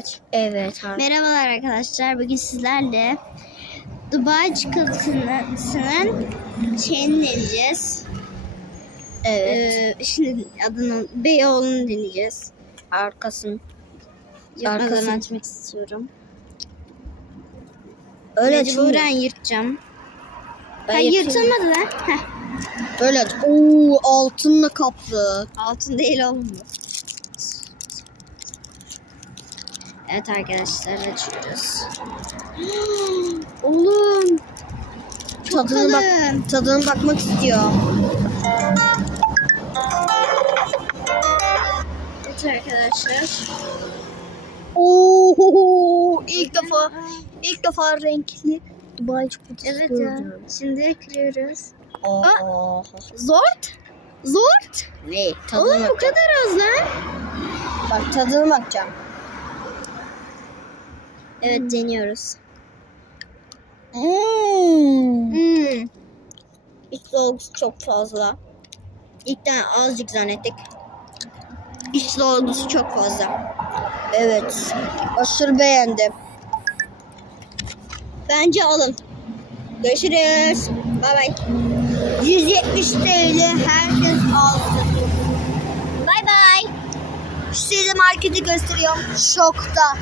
Aç. Evet. Harika. Merhabalar arkadaşlar. Bugün sizlerle Dubai çikolatasının şeyini deneyeceğiz. Evet. Ee, şimdi adını Beyoğlu'nu deneyeceğiz. Arkasın. Yapmadan Arkasını- açmak istiyorum. Öyle Mecburen yırtacağım. Ben ha, yırtılmadı lan. Böyle aç. Oo altınla kaplı. altın değil oğlum bu. Evet arkadaşlar açıyoruz. oğlum. Çok Tadına bak. Tadına bakmak istiyor. Evet arkadaşlar. Oo ilk defa ilk defa renkli Dubai çikolatası Evet ya. gördüm. Şimdi kırıyoruz. Aa. Zort. Zort. Ne? Tadına Oğlum bu kadar az lan. Bak tadına bakacağım. Evet deniyoruz. Hmm. Hmm. İç dolgusu çok fazla. İlkten azıcık zannettik. İç dolgusu çok fazla. Evet. Aşırı beğendim. Bence alın. Görüşürüz. Bay bay. 170 TL herkes alsın. Bay bay. Size marketi gösteriyorum. Şokta.